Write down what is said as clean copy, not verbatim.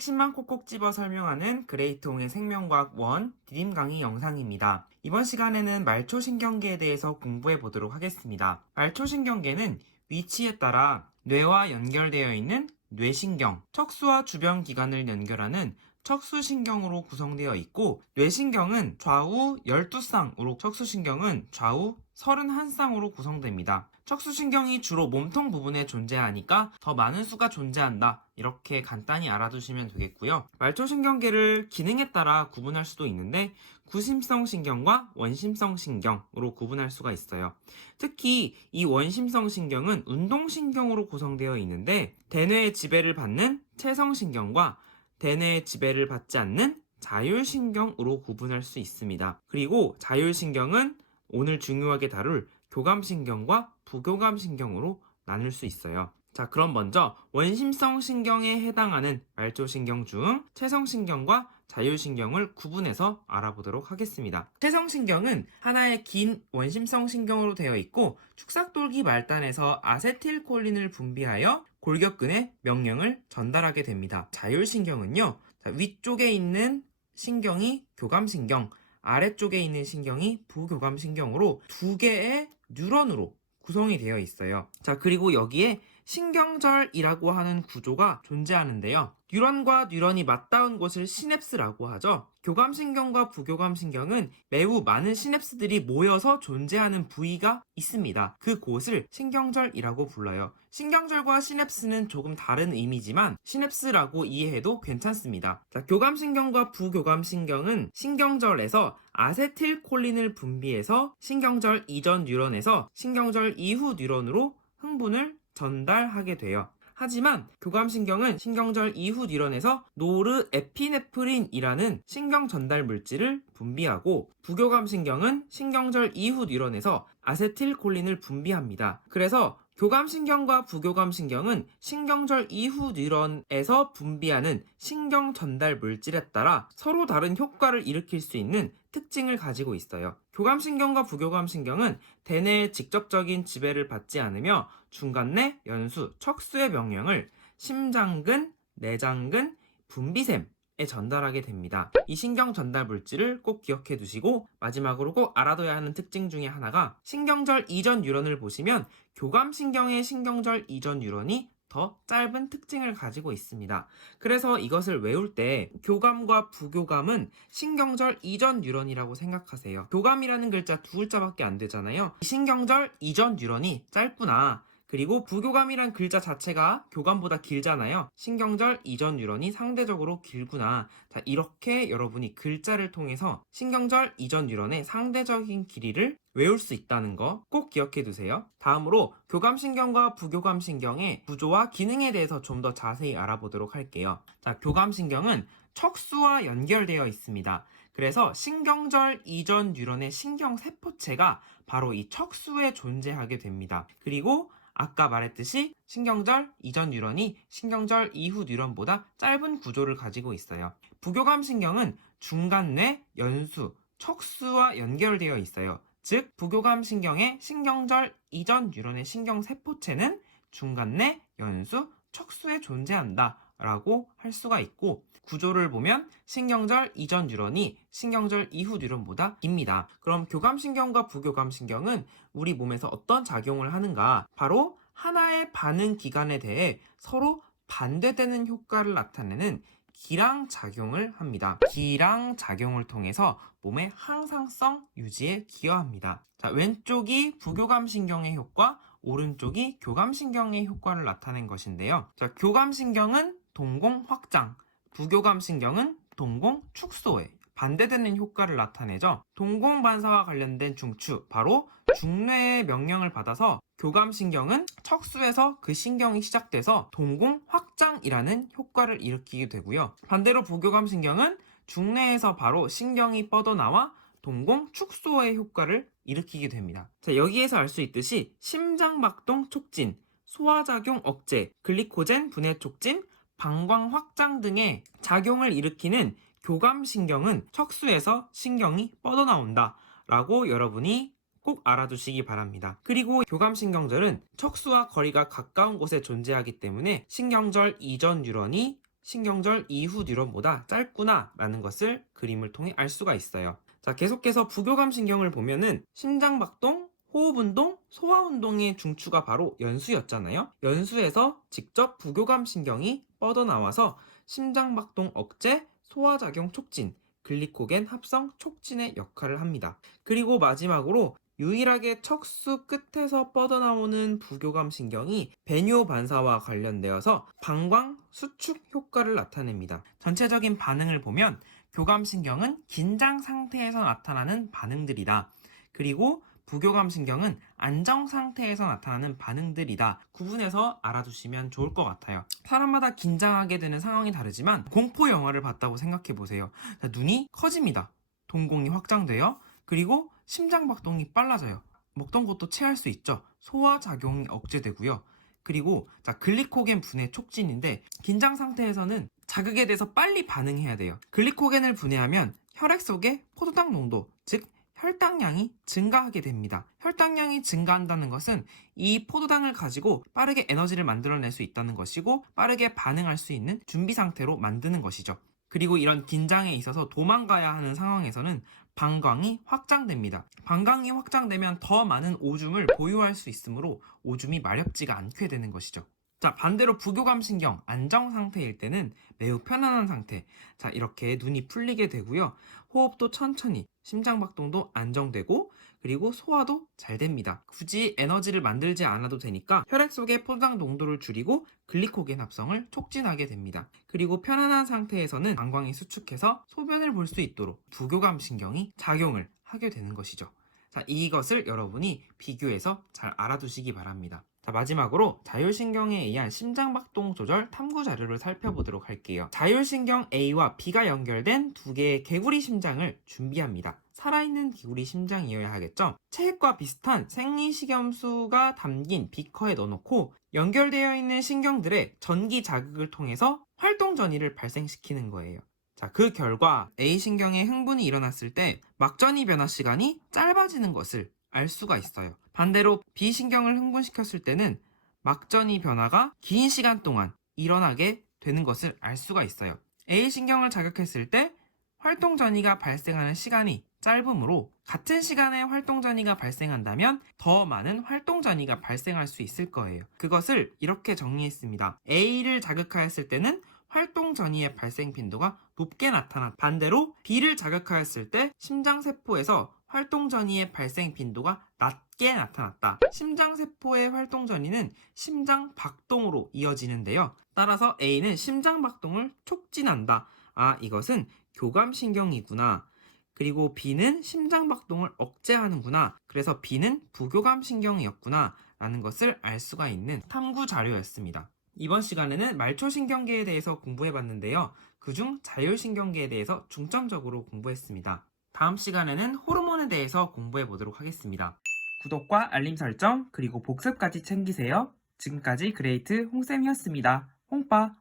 핵심만 콕콕 집어 설명하는 그레이트홍의 생명과학 1 디딤 강의 영상입니다. 이번 시간에는 말초신경계에 대해서 공부해 보도록 하겠습니다. 말초신경계는 위치에 따라 뇌와 연결되어 있는 뇌신경, 척수와 주변 기관을 연결하는 척수신경으로 구성되어 있고, 뇌신경은 좌우 12쌍으로 척수신경은 좌우 31쌍으로 구성됩니다. 척수신경이 주로 몸통 부분에 존재하니까 더 많은 수가 존재한다, 이렇게 간단히 알아두시면 되겠고요. 말초신경계를 기능에 따라 구분할 수도 있는데 구심성 신경과 원심성 신경으로 구분할 수가 있어요. 특히 이 원심성 신경은 운동신경으로 구성되어 있는데, 대뇌의 지배를 받는 체성신경과 대뇌의 지배를 받지 않는 자율신경으로 구분할 수 있습니다. 그리고 자율신경은 오늘 중요하게 다룰 교감신경과 부교감신경으로 나눌 수 있어요. 자, 그럼 먼저 원심성 신경에 해당하는 말초신경 중 체성신경과 자율신경을 구분해서 알아보도록 하겠습니다. 체성신경은 하나의 긴 원심성 신경으로 되어 있고, 축삭돌기 말단에서 아세틸콜린을 분비하여 골격근에 명령을 전달하게 됩니다. 자율신경은요, 위쪽에 있는 신경이 교감신경, 아래쪽에 있는 신경이 부교감신경으로 두 개의 뉴런으로 구성이 되어 있어요. 자, 그리고 여기에 신경절이라고 하는 구조가 존재하는데요. 뉴런과 뉴런이 맞닿은 곳을 시냅스라고 하죠. 교감신경과 부교감신경은 매우 많은 시냅스들이 모여서 존재하는 부위가 있습니다. 그 곳을 신경절이라고 불러요. 신경절과 시냅스는 조금 다른 의미지만 시냅스라고 이해해도 괜찮습니다. 자, 교감신경과 부교감신경은 신경절에서 아세틸콜린을 분비해서 신경절 이전 뉴런에서 신경절 이후 뉴런으로 흥분을 전달하게 돼요. 하지만 교감신경은 신경절 이후 뉴런에서 노르에피네프린이라는 신경 전달 물질을 분비하고, 부교감신경은 신경절 이후 뉴런에서 아세틸콜린을 분비합니다. 그래서 교감신경과 부교감신경은 신경절 이후 뉴런에서 분비하는 신경 전달 물질에 따라 서로 다른 효과를 일으킬 수 있는 특징을 가지고 있어요. 교감신경과 부교감신경은 대뇌의 직접적인 지배를 받지 않으며 중간내, 연수, 척수의 명령을 심장근, 내장근, 분비샘에 전달하게 됩니다. 이 신경 전달 물질을 꼭 기억해 두시고, 마지막으로 꼭 알아둬야 하는 특징 중에 하나가, 신경절 이전 뉴런을 보시면 교감신경의 신경절 이전 뉴런이 더 짧은 특징을 가지고 있습니다. 그래서 이것을 외울 때 교감과 부교감은 신경절 이전 뉴런이라고 생각하세요. 교감이라는 글자 두 글자밖에 안 되잖아요. 신경절 이전 뉴런이 짧구나, 그리고 부교감이란 글자 자체가 교감보다 길잖아요. 신경절 이전 뉴런이 상대적으로 길구나. 자, 이렇게 여러분이 글자를 통해서 신경절 이전 뉴런의 상대적인 길이를 외울 수 있다는 거 꼭 기억해 두세요. 다음으로 교감신경과 부교감신경의 구조와 기능에 대해서 좀 더 자세히 알아보도록 할게요. 자, 교감신경은 척수와 연결되어 있습니다. 그래서 신경절 이전 뉴런의 신경세포체가 바로 이 척수에 존재하게 됩니다. 그리고 아까 말했듯이 신경절 이전 뉴런이 신경절 이후 뉴런보다 짧은 구조를 가지고 있어요. 부교감신경은 중간내, 연수, 척수와 연결되어 있어요. 즉, 부교감신경의 신경절 이전 뉴런의 신경세포체는 중간내, 연수, 척수에 존재한다 라고 할 수가 있고, 구조를 보면 신경절 이전 뉴런이 신경절 이후 뉴런보다 깁니다. 그럼 교감신경과 부교감신경은 우리 몸에서 어떤 작용을 하는가? 바로 하나의 반응 기관에 대해 서로 반대되는 효과를 나타내는 기량작용을 합니다. 기량작용을 통해서 몸의 항상성 유지에 기여합니다. 자, 왼쪽이 부교감신경의 효과, 오른쪽이 교감신경의 효과를 나타낸 것인데요. 자, 교감신경은 동공 확장, 부교감신경은 동공 축소에 반대되는 효과를 나타내죠. 동공 반사와 관련된 중추, 바로 중뇌의 명령을 받아서 교감신경은 척수에서 그 신경이 시작돼서 동공 확장이라는 효과를 일으키게 되고요. 반대로 부교감신경은 중뇌에서 바로 신경이 뻗어나와 동공 축소의 효과를 일으키게 됩니다. 자, 여기에서 알 수 있듯이 심장박동 촉진, 소화작용 억제, 글리코젠 분해 촉진, 방광 확장 등의 작용을 일으키는 교감신경은 척수에서 신경이 뻗어나온다 라고 여러분이 꼭 알아두시기 바랍니다. 그리고 교감신경절은 척수와 거리가 가까운 곳에 존재하기 때문에 신경절 이전 뉴런이 신경절 이후 뉴런보다 짧구나 라는 것을 그림을 통해 알 수가 있어요. 자, 계속해서 부교감 신경을 보면은 심장박동, 호흡운동, 소화운동의 중추가 바로 연수였잖아요. 연수에서 직접 부교감 신경이 뻗어나와서 심장박동 억제, 소화작용 촉진, 글리코겐 합성 촉진의 역할을 합니다. 그리고 마지막으로 유일하게 척수 끝에서 뻗어나오는 부교감 신경이 배뇨 반사와 관련되어서 방광 수축 효과를 나타냅니다. 전체적인 반응을 보면 교감 신경은 긴장 상태에서 나타나는 반응들이다. 그리고 부교감 신경은 안정 상태에서 나타나는 반응들이다. 구분해서 알아두시면 좋을 것 같아요. 사람마다 긴장하게 되는 상황이 다르지만 공포 영화를 봤다고 생각해 보세요. 눈이 커집니다. 동공이 확장돼요. 그리고 심장박동이 빨라져요. 먹던 것도 체할 수 있죠. 소화작용이 억제되고요. 그리고 글리코겐 분해 촉진인데 긴장 상태에서는 자극에 대해서 빨리 반응해야 돼요. 글리코겐을 분해하면 혈액 속의 포도당 농도, 즉 혈당량이 증가하게 됩니다. 혈당량이 증가한다는 것은 이 포도당을 가지고 빠르게 에너지를 만들어낼 수 있다는 것이고 빠르게 반응할 수 있는 준비 상태로 만드는 것이죠. 그리고 이런 긴장에 있어서 도망가야 하는 상황에서는 방광이 확장됩니다. 방광이 확장되면 더 많은 오줌을 보유할 수 있으므로 오줌이 마렵지가 않게 되는 것이죠. 자, 반대로 부교감 신경 안정 상태일 때는 매우 편안한 상태. 자, 이렇게 눈이 풀리게 되고요. 호흡도 천천히, 심장박동도 안정되고 그리고 소화도 잘 됩니다. 굳이 에너지를 만들지 않아도 되니까 혈액 속의 포도당 농도를 줄이고 글리코겐 합성을 촉진하게 됩니다. 그리고 편안한 상태에서는 방광이 수축해서 소변을 볼 수 있도록 부교감 신경이 작용을 하게 되는 것이죠. 자, 이것을 여러분이 비교해서 잘 알아두시기 바랍니다. 자, 마지막으로 자율신경에 의한 심장박동 조절 탐구 자료를 살펴보도록 할게요. 자율신경 A와 B가 연결된 두 개의 개구리 심장을 준비합니다. 살아있는 개구리 심장이어야 하겠죠? 체액과 비슷한 생리식염수가 담긴 비커에 넣어놓고 연결되어 있는 신경들의 전기 자극을 통해서 활동 전이를 발생시키는 거예요. 자, 그 결과 A신경에 흥분이 일어났을 때 막전이 변화 시간이 짧아지는 것을 알 수가 있어요. 반대로 B신경을 흥분시켰을 때는 막전이 변화가 긴 시간 동안 일어나게 되는 것을 알 수가 있어요. A신경을 자극했을 때 활동 전이가 발생하는 시간이 짧으므로 같은 시간에 활동 전이가 발생한다면 더 많은 활동 전이가 발생할 수 있을 거예요. 그것을 이렇게 정리했습니다. A를 자극하였을 때는 활동 전이의 발생 빈도가 높게 나타났다. 반대로 B를 자극하였을 때 심장세포에서 활동 전이의 발생 빈도가 낮게 나타났다. 심장세포의 활동 전이는 심장 박동으로 이어지는데요. 따라서 A는 심장 박동을 촉진한다. 아, 이것은 교감신경이구나. 그리고 B는 심장 박동을 억제하는구나. 그래서 B는 부교감신경이었구나. 라는 것을 알 수가 있는 탐구 자료였습니다. 이번 시간에는 말초신경계에 대해서 공부해봤는데요. 그중 자율신경계에 대해서 중점적으로 공부했습니다. 다음 시간에는 호르몬에 대해서 공부해보도록 하겠습니다. 구독과 알림 설정 그리고 복습까지 챙기세요. 지금까지 그레이트 홍쌤이었습니다. 홍빠!